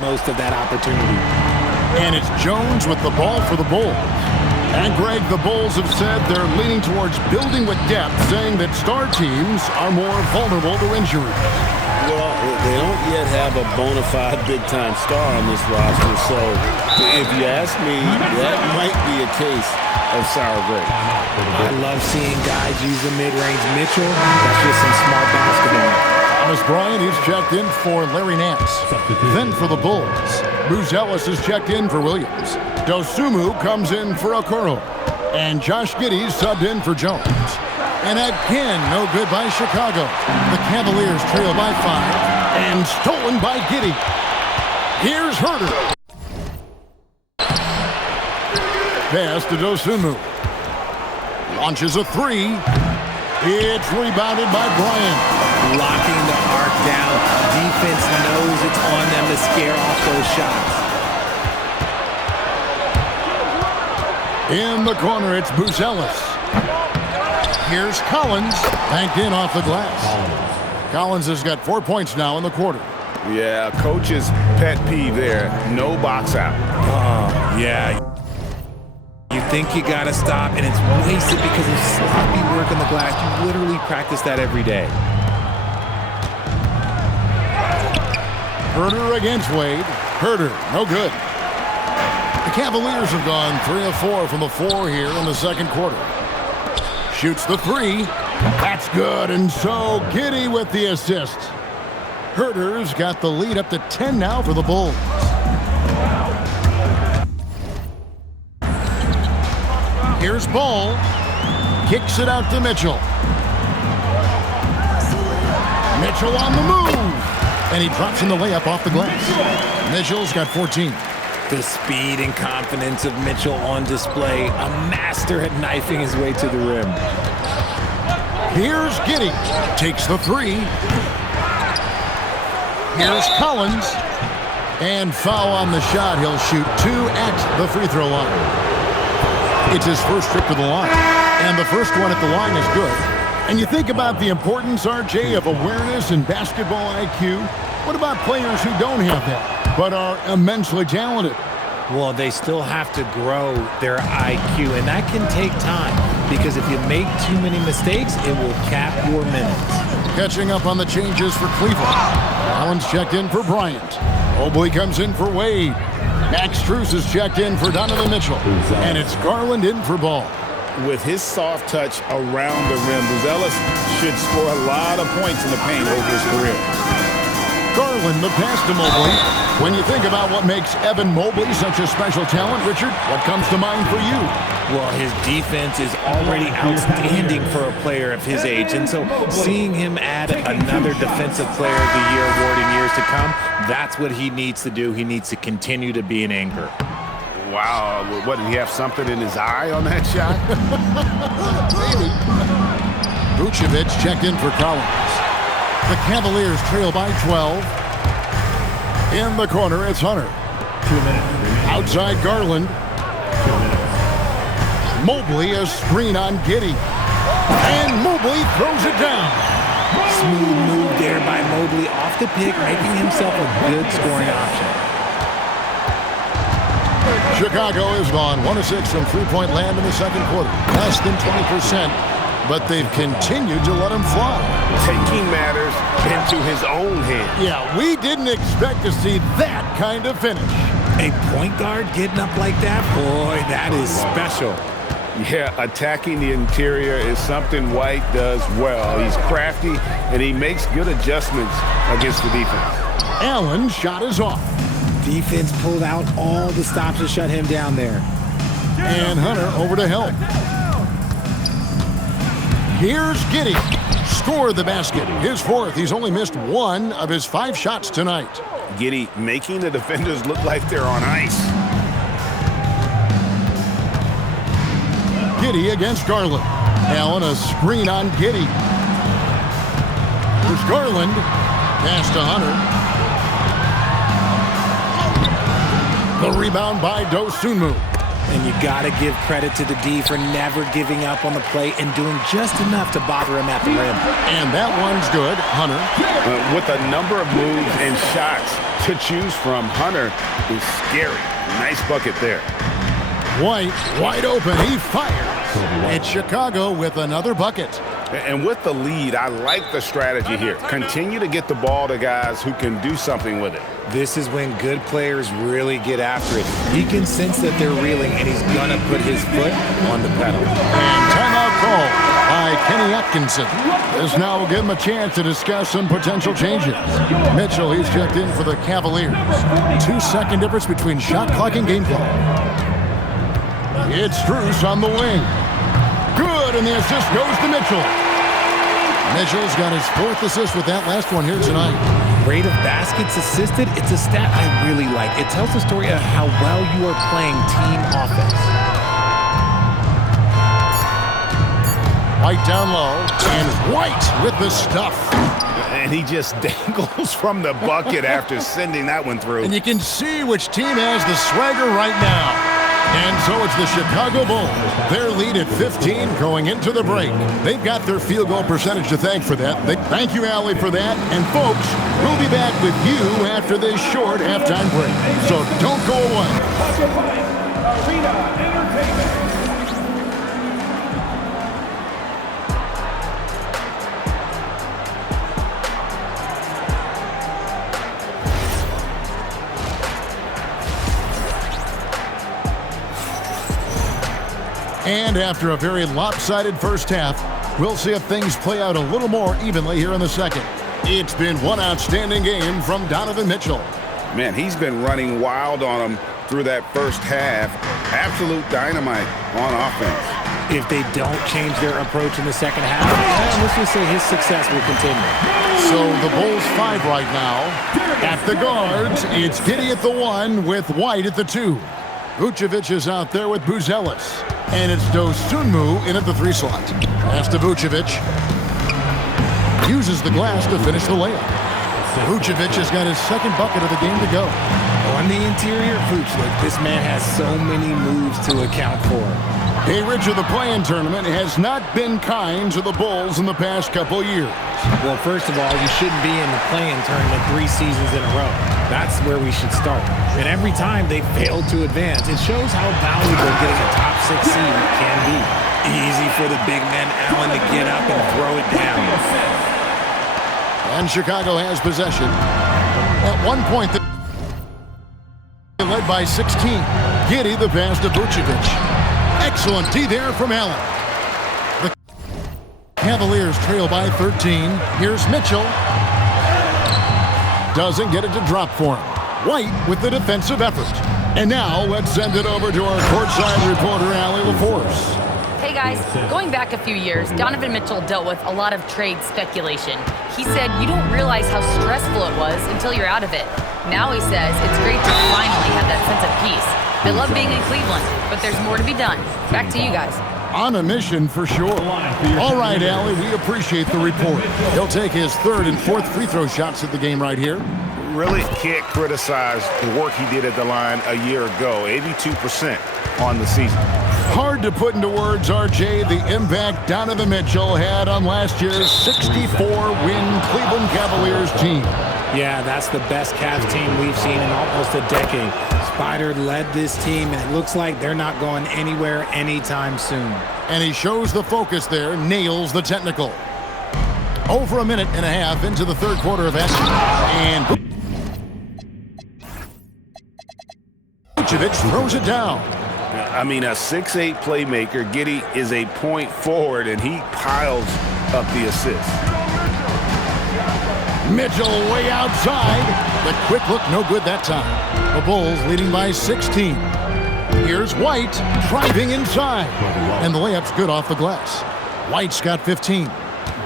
most of that opportunity. And it's Jones with the ball for the Bulls. And Greg, the Bulls have said they're leaning towards building with depth, saying that star teams are more vulnerable to injury. Well, they don't yet have a bona fide big-time star on this roster, so if you ask me, that might be a case of sour grapes. I love seeing guys use the mid-range. Mitchell, that's just some smart basketball. Thomas Bryant is checked in for Larry Nance. Then for the Bulls, Bruce Ellis is checked in for Williams. Dosunmu comes in for Okoro. And Josh Giddey subbed in for Jones. And again, no good by Chicago. The Cavaliers trail by 5 and stolen by Giddey. Here's Herter. Pass to Dosunmu. Launches a 3. It's rebounded by Bryant. Locking the arc down. Defense knows it's on them to scare off those shots. In the corner, it's Bruce Ellis. Here's Collins, banked in off the glass. Collins has got 4 points now in the quarter. Yeah, coach's pet peeve there. No box out. Yeah. You think you got to stop, and it's wasted because of sloppy work on the glass. You literally practice that every day. Herter against Wade. Herter, no good. The Cavaliers have gone 3 of 4 from the floor here in the second quarter. Shoots the 3. That's good, and so Giddey with the assist. Herter's got the lead up to 10 now for the Bulls. Here's Ball. Kicks it out to Mitchell. Mitchell on the move. And he drops in the layup off the glass. Mitchell's got 14. The speed and confidence of Mitchell on display. A master at knifing his way to the rim. Here's Giddey. Takes the 3. Here's Collins. And foul on the shot. He'll shoot 2 at the free throw line. It's his first trip to the line. And the first one at the line is good. And you think about the importance, RJ, of awareness and basketball IQ. What about players who don't have that, but are immensely talented? Well, they still have to grow their IQ, and that can take time because if you make too many mistakes, it will cap your minutes. Catching up on the changes for Cleveland. Collins checked in for Bryant. Mobley comes in for Wade. Max Strus is checked in for Donovan Mitchell. And it's Garland in for Ball. With his soft touch around the rim, Ellis should score a lot of points in the paint over his career. Garland, the pass to Mobley. When you think about what makes Evan Mobley such a special talent, Richard, what comes to mind for you? Well, his defense is already outstanding for a player of his age. And so seeing him add another Defensive Player of the Year award in years to come, that's what he needs to do. He needs to continue to be an anchor. Wow, what, did he have something in his eye on that shot? Maybe. Vucevic checked in for Collins. The Cavaliers trail by 12. In the corner, it's Hunter. 2 minutes. Outside Garland. 2 minutes. Mobley, a screen on Giddey. And Mobley throws it down. Smooth move there by Mobley off the pick, making himself a good scoring option. Chicago has gone 1 of 6 from three-point land in the second quarter. Less than 20%, but they've continued to let him fly. Taking matters into his own hands. Yeah, we didn't expect to see that kind of finish. A point guard getting up like that? Boy, that is special. Yeah, attacking the interior is something White does well. He's crafty, and he makes good adjustments against the defense. Allen's shot is off. Defense pulled out all the stops to shut him down there. And Hunter over to help. Here's Giddey. Scored the basket. His 4th. He's only missed 1 of his 5 shots tonight. Giddey making the defenders look like they're on ice. Giddey against Garland. Allen a screen on Giddey. Here's Garland. Pass to Hunter. The rebound by Dosunmu. And you got to give credit to the D for never giving up on the play and doing just enough to bother him at the rim. And that one's good. Hunter. With a number of moves and shots to choose from, Hunter is scary. Nice bucket there. White, wide open. He fires. It's Chicago with another bucket. And with the lead, I like the strategy here. Continue to get the ball to guys who can do something with it. This is when good players really get after it. He can sense that they're reeling, and he's going to put his foot on the pedal. And timeout call by Kenny Atkinson. This now will give him a chance to discuss some potential changes. Mitchell, he's checked in for the Cavaliers. 2-second difference between shot clock and game clock. It's Strus on the wing. Good, and the assist goes to Mitchell. Mitchell's got his 4th assist with that last one here tonight. Rate of baskets assisted, it's a stat I really like. It tells the story of how well you are playing team offense. White down low, and White with the stuff. And he just dangles from the bucket after sending that one through. And you can see which team has the swagger right now. And so it's the Chicago Bulls. Their lead at 15 going into the break. They've got their field goal percentage to thank for that. Thank you, Allie, for that. And folks, we'll be back with you after this short halftime break. So don't go away. Arena Entertainment. And after a very lopsided first half, we'll see if things play out a little more evenly here in the second. It's been one outstanding game from Donovan Mitchell. Man, he's been running wild on him through that first half. Absolute dynamite on offense. If they don't change their approach in the second half, let's just say his success will continue. So the Bulls 5 right now. At the guards, it's Giddey at the 1 with White at the 2. Vucevic is out there with Buzelis. And it's Dosunmu in at the 3 slot. Pass to Vucevic. Uses the glass to finish the layup. Vucevic has got his 2nd bucket of the game to go. On the interior, Vooch, look, this man has so many moves to account for. Hey, Richard, the play-in tournament has not been kind to the Bulls in the past couple years. Well, first of all, you shouldn't be in the play-in tournament 3 seasons in a row. That's where we should start. And every time they fail to advance, it shows how valuable getting a top 6 seed can be. Easy for the big man Allen to get up and throw it down. And Chicago has possession. At one point, they led by 16. Giddey the pass to Vucevic. Excellent D there from Allen. The Cavaliers trail by 13. Here's Mitchell. Doesn't get it to drop for him. White with the defensive effort. And now let's send it over to our courtside reporter, Allie LaForce. Hey guys, going back a few years, Donovan Mitchell dealt with a lot of trade speculation. He said you don't realize how stressful it was until you're out of it. Now he says it's great to finally have that sense of peace. I love being in Cleveland, but there's more to be done. Back to you guys. On a mission for sure. All right, Allie, we appreciate the report. He'll take his 3rd and 4th free throw shots at the game right here. Really can't criticize the work he did at the line a year ago. 82% on the season. Hard to put into words, RJ, the impact Donovan Mitchell had on last year's 64-win Cleveland Cavaliers team. Yeah, that's the best Cavs team we've seen in almost a decade. Spider led this team, and it looks like they're not going anywhere anytime soon. And he shows the focus there, nails the technical. Over a minute and a half into the 3rd quarter of action. And Vucevic throws it down. I mean, a 6'8 playmaker. Giddey is a point forward, and he piles up the assist. Mitchell way outside. The quick look, no good that time. The Bulls leading by 16. Here's White driving inside. And the layup's good off the glass. White's got 15.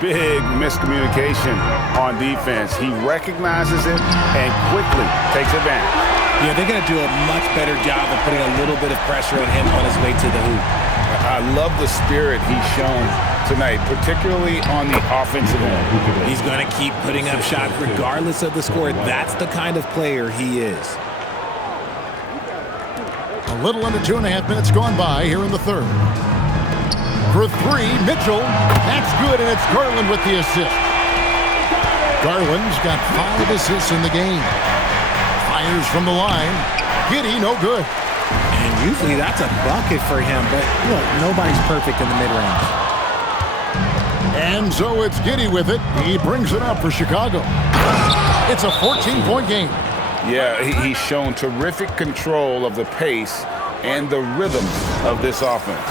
Big miscommunication on defense. He recognizes it and quickly takes advantage. Yeah, they're going to do a much better job of putting a little bit of pressure on him on his way to the hoop. I love the spirit he's shown tonight, particularly on the offensive end. He's going to keep putting up shots regardless of the score. That's the kind of player he is. A little under 2.5 minutes gone by here in the third. For three, Mitchell. That's good, and it's Garland with the assist. Garland's got 5 assists in the game. Fires from the line. Giddey, no good. And usually that's a bucket for him, but look, nobody's perfect in the mid-range. And so it's Giddey with it. He brings it up for Chicago. It's a 14-point game. Yeah, he's shown terrific control of the pace and the rhythm of this offense.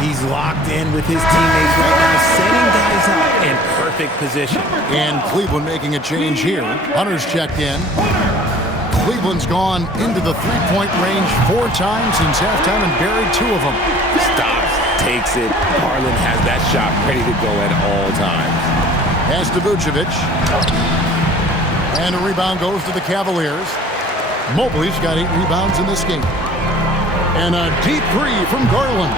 He's locked in with his teammates right now, setting guys up in perfect position. And Cleveland making a change here. Hunter's checked in. Cleveland's gone into the three-point range 4 times since halftime and buried 2 of them. Stops, takes it. Garland has that shot ready to go at all times. Pass to Vucevic. And a rebound goes to the Cavaliers. Mobley's got 8 rebounds in this game. And a deep 3 from Garland.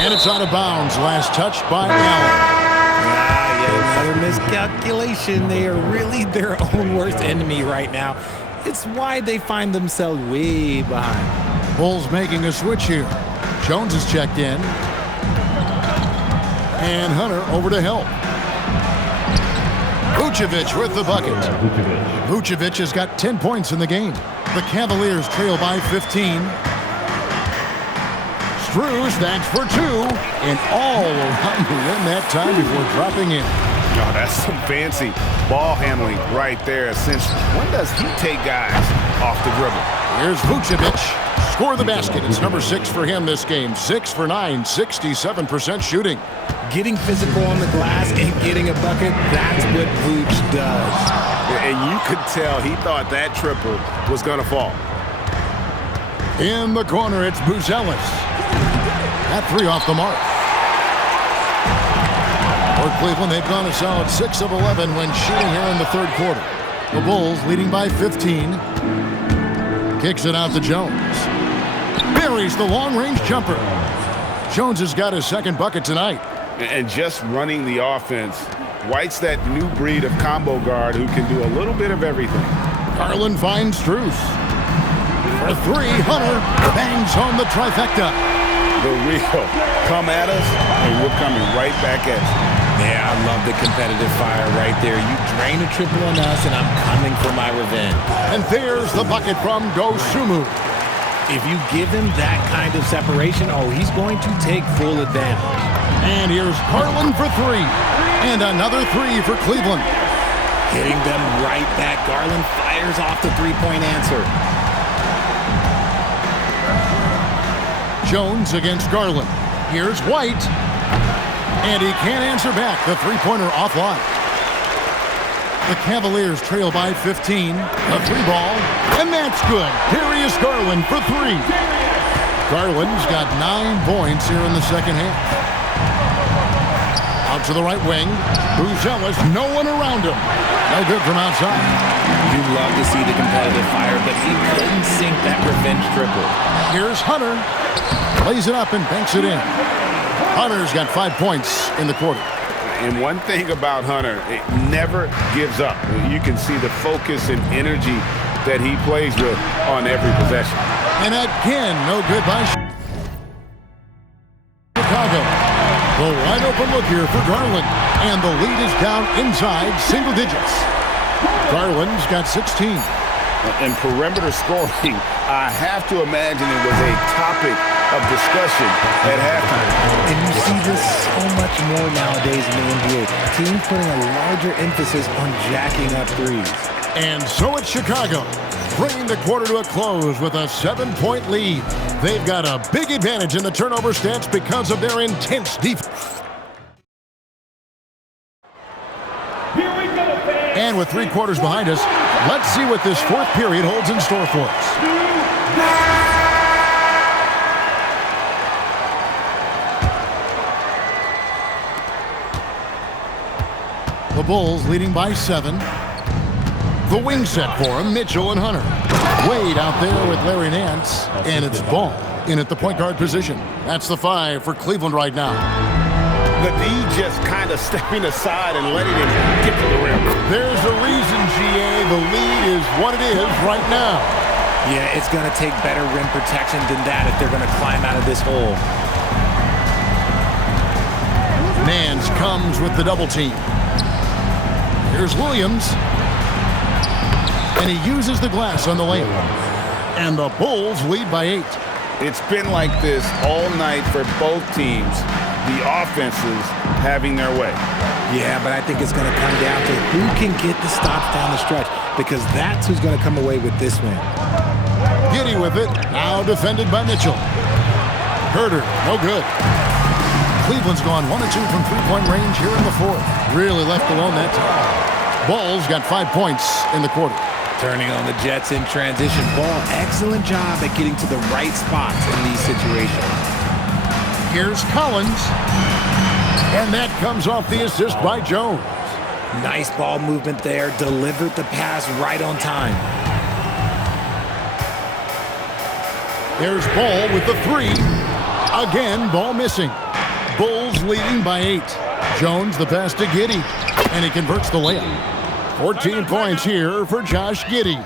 And it's out of bounds. Last touch by Allen. Another miscalculation. They are really their own worst enemy right now. It's why they find themselves way behind. Bulls making a switch here. Jones is checked in. And Hunter over to help. Vucevic with the bucket. Vucevic has got 10 points in the game. The Cavaliers trail by 15. Strus, that's for 2. And all around the rim that time before dropping in. Oh, that's some fancy ball handling right there. Since when does he take guys off the dribble? Here's Vucevic. Score the basket. It's number 6 for him this game. 6 for 9, 67% shooting. Getting physical on the glass and getting a bucket, that's what Vooch does. And you could tell he thought that triple was going to fall. In the corner, it's Buzelis. That 3 off the mark. For Cleveland, they've gone a solid 6 of 11 when shooting here in the third quarter. The Bulls leading by 15. Kicks it out to Jones. Buries the long-range jumper. Jones has got his second bucket tonight. And just running the offense, White's that new breed of combo guard who can do a little bit of everything. Garland finds Strus. For 3, Hunter bangs on the trifecta. The real come at us, and we're coming right back at you. Yeah, I love the competitive fire right there. You drain a triple on us, and I'm coming for my revenge. And there's the bucket from Dosunmu. If you give him that kind of separation, oh, he's going to take full advantage. And here's Garland for 3. And another 3 for Cleveland. Hitting them right back. Garland fires off the three-point answer. Jones against Garland. Here's White. And he can't answer back. The three-pointer offline. The Cavaliers trail by 15. A 3-ball. And that's good. Darius Garland for 3. Garland's got 9 points here in the second half. Out to the right wing. Buzelis, no one around him. No good from outside. You love to see the competitive fire, but he couldn't sink that revenge triple. Here's Hunter. Lays it up and banks it in. Hunter's got 5 points in the quarter. And one thing about Hunter, it never gives up. You can see the focus and energy that he plays with on every possession. And again, no good by Chicago. The wide open look here for Garland. And the lead is down inside single digits. Garland's got 16. In perimeter scoring, I have to imagine it was a topic of discussion at halftime. And you see this so much more nowadays in the NBA. Teams putting a larger emphasis on jacking up threes. And so it's Chicago, bringing the quarter to a close with a 7-point lead. They've got a big advantage in the turnover stats because of their intense defense. And with 3 quarters behind us, let's see what this fourth period holds in store for us. The Bulls leading by 7. The wing set for him, Mitchell and Hunter. Wade out there with Larry Nance, and it's Ball in at the point guard position. That's the 5 for Cleveland right now. The D just kind of stepping aside and letting him get to the rim. There's a reason, GA. The lead is what it is right now. Yeah, it's going to take better rim protection than that if they're going to climb out of this hole. Nance comes with the double team. Here's Williams. And he uses the glass on the layup. And the Bulls lead by 8. It's been like this all night for both teams. The offenses having their way. Yeah, but I think it's going to come down to who can get the stops down the stretch, because that's who's going to come away with this win. Giddey with it. Now defended by Mitchell. Herter, no good. Cleveland's gone 1 of 2 from three-point range here in the fourth. Really left alone that time. Bulls got 5 points in the quarter. Turning on the Jets in transition ball. Excellent job at getting to the right spots in these situations. Here's Collins. And that comes off the assist by Jones. Nice ball movement there. Delivered the pass right on time. There's Ball with the 3. Again, ball missing. Bulls leading by 8. Jones the pass to Giddey. And he converts the layup. 14 points here for Josh Giddey.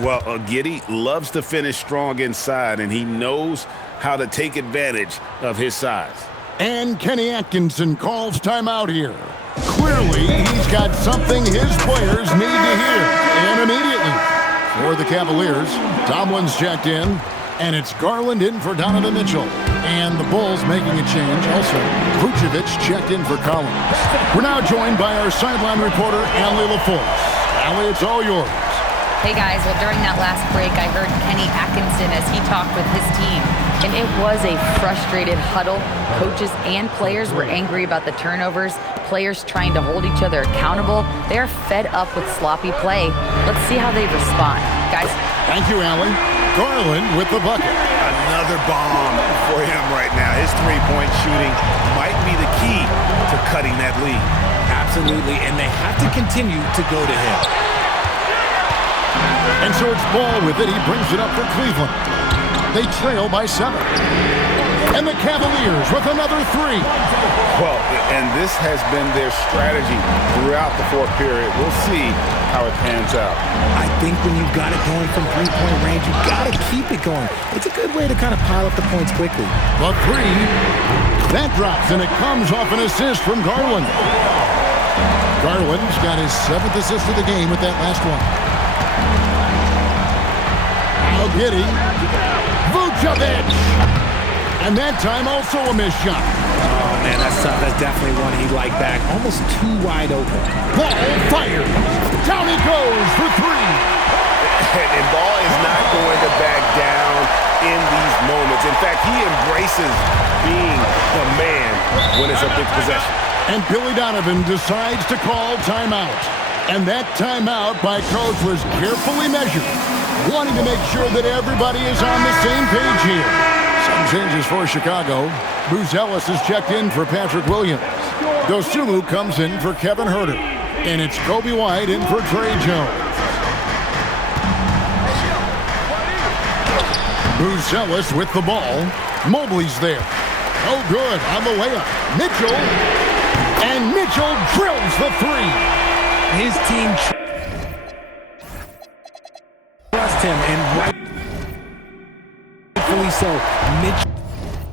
Well, Giddey loves to finish strong inside, and he knows how to take advantage of his size. And Kenny Atkinson calls timeout here. Clearly, he's got something his players need to hear. And immediately, for the Cavaliers, Tomlin's checked in, and it's Garland in for Donovan Mitchell. And the Bulls making a change also. Vucevic checked in for Collins. We're now joined by our sideline reporter, Allie LaForce. Allie, it's all yours. Hey guys, well during that last break I heard Kenny Atkinson as he talked with his team. And it was a frustrated huddle. Coaches and players were angry about the turnovers. Players trying to hold each other accountable. They're fed up with sloppy play. Let's see how they respond. Guys. Thank you, Allie. Garland with the bucket. Another bomb for him right now. His three-point shooting might be the key to cutting that lead. Absolutely, and they have to continue to go to him. And so it's Ball with it. He brings it up for Cleveland. They trail by 7. And the Cavaliers with another 3. Well, and this has been their strategy throughout the fourth period. We'll see how it pans out. I think when you've got it going from three-point range, you've got to keep it going. It's a good way to kind of pile up the points quickly. The 3. That drops, and it comes off an assist from Garland. Garland's got his 7th assist of the game with that last one. Now Giddey. Vucevic. And that time also a missed shot. Oh, man, that's tough. That's definitely one he'd like back. Almost too wide open. Ball fired. Down he goes for 3. And Ball is not going to back down in these moments. In fact, he embraces being the man when it's a big possession. And Billy Donovan decides to call timeout. And that timeout by Coach was carefully measured, wanting to make sure that everybody is on the same page here. Some changes for Chicago. Buzelis is checked in for Patrick Williams. Dosunmu comes in for Kevin Herter. And it's Kobe White in for Trey Jones. Buzelis with the ball. Mobley's there. Oh, good on the layup. Mitchell. And Mitchell drills the 3. His team trust him, and rightfully so. Mitchell